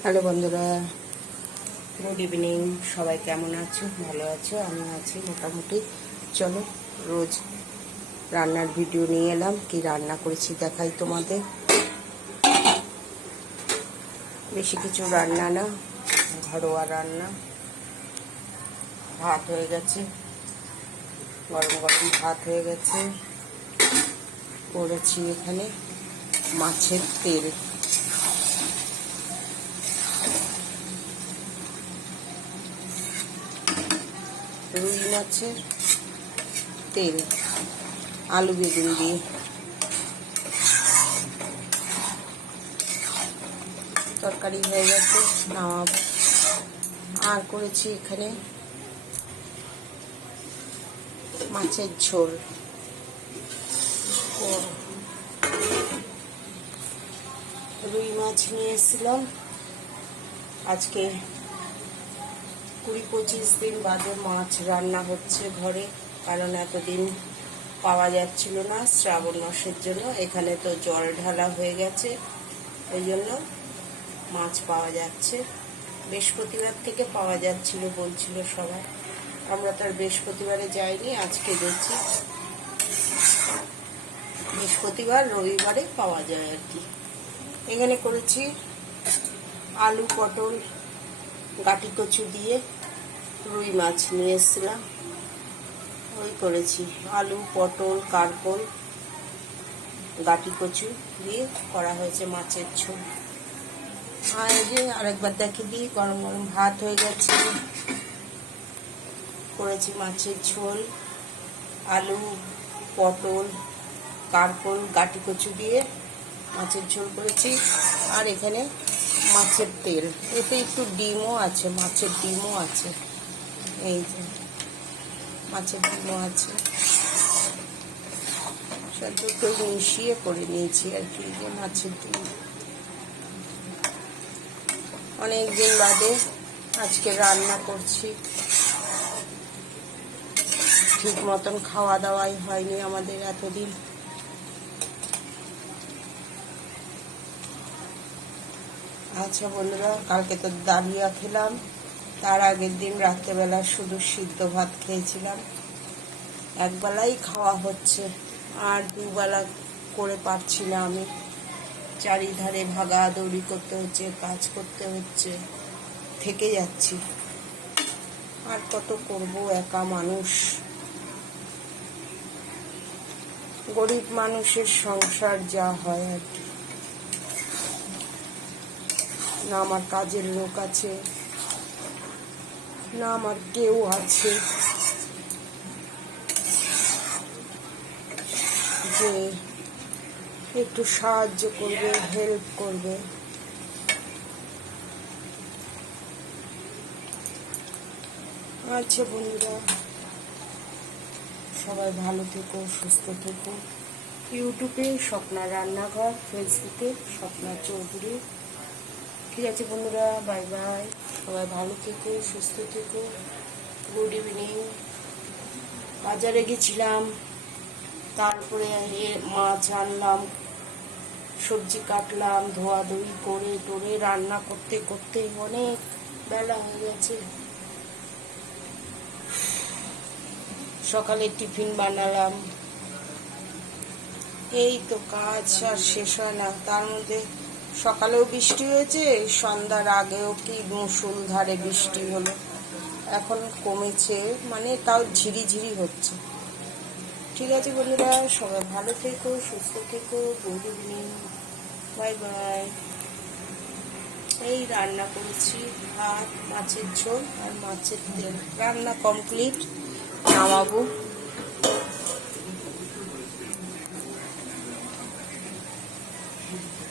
Hello বন্ধুরা, good evening. সবাই কেমন আছো? ভালো আছো? আমি আছি মোটামুটি। চলো রোজ রান্নার ভিডিও নিয়ে এলাম। কি রান্না করেছি দেখাই তোমাদের। বেশি কিছু রান্না না, ঘরোয়া রান্না। ভাত হয়ে গেছে, গরম গরম ভাত হয়ে গেছে। করেছি এখানে মাছের তেল, রুই মাছের তেল, আলু বেগুন দিয়ে। তরকারি হয়ে গেছে, নামাবো। আর করেছি এখানে মাছের ঝোল। রুই মাছ নিয়ে এসেছিলাম। আজকে 20-25 দিন বাদে মাছ রান্না হচ্ছে ঘরে, কারণ এতদিন পাওয়া যাচ্ছিল না শ্রাবণ মাসের জন্য। এখানে তো জল ঢালা হয়ে গেছে, ওই জন্য মাছ পাওয়া যাচ্ছে। বৃহস্পতিবার থেকে পাওয়া যাচ্ছিল বলছিল সবাই। আমরা তার বৃহস্পতিবারে যাইনি, আজকে গেছি। বৃহস্পতিবার রবিবারে পাওয়া যায় আর কি। এখানে করেছি আলু পটল গাটি কচু দিয়ে রুই মাছ নিয়ে এসেছিলাম, ওই করেছি। আলু পটল কারকল গাটি কচু দিয়ে করা হয়েছে মাছের ঝোল। আর এই যে আরেকবার দেখে দিই, গরম গরম ভাত হয়ে গেছে। করেছি মাছের ঝোল, আলু পটল কারকল গাটি কচু দিয়ে মাছের ঝোল করেছি। আর এখানে মাছের তেল, এতে একটু ডিমও আছে, মাছের ডিমও আছে। এই যে মাছের ডিমও আছে, সব দুটোই মিশিয়ে করে নিয়েছি আর কি। যে মাছের ডিম অনেক দিন বাদে আজকে রান্না করছি। ঠিক মতন খাওয়া দাওয়াই হয়নি আমাদের এতদিন। আচ্ছা বন্ধুরা, কালকে তো দালিয়া খেলাম, তার আগের দিন রাত্রেবেলা শুধু সিদ্ধ ভাত খেয়েছিলাম। একবেলাই খাওয়া হচ্ছে, আর দুবেলা করে পারছি না আমি। চারিধারে ভাগা দৌড়ি করতে হচ্ছে, কাজ করতে হচ্ছে, থেকে যাচ্ছি। আর কত করব, একা মানুষ, গরিব মানুষের সংসার যা হয় আর কি। না আমার কাজের লোক আছে, না আমার কেউ আছে যে একটু সাহায্য করবে, হেল্প করবে। আচ্ছা বন্ধুরা, সবাই ভালো থেকো, সুস্থ থেকো। ইউটিউবে স্বপ্না রান্নাঘর, ফেসবুকে স্বপ্না চৌধুরী। ঠিক আছে বন্ধুরা, বাই বাই। সবাই ভালো থেকো, সুস্থ থেকো। Good evening. বাজারে গেছিলাম, তারপরে মাছ আনলাম, সবজি কাটলাম, ধোয়াধুয়ি করে টোরে রান্না করতে করতে অনেক বেলা হয়ে গেছে। সকালে টিফিন বানালাম, এই তো কাজ আর শেষ হয় না। তার মধ্যে সকালেও বৃষ্টি হয়েছে, সন্ধ্যার আগেও কি মুষলধারে বৃষ্টি হলো। এখন কমেছে, মানে তাও ঝিরিঝিরি হচ্ছে। ঠিক আছে বন্ধুরা, সবাই ভালো থেকো, সুস্থ থেকো। Good evening, bye bye. এই রান্না করেছি ভাত, মাছের ঝোল আর মাছের তেল। রান্না কমপ্লিট, নামাবো।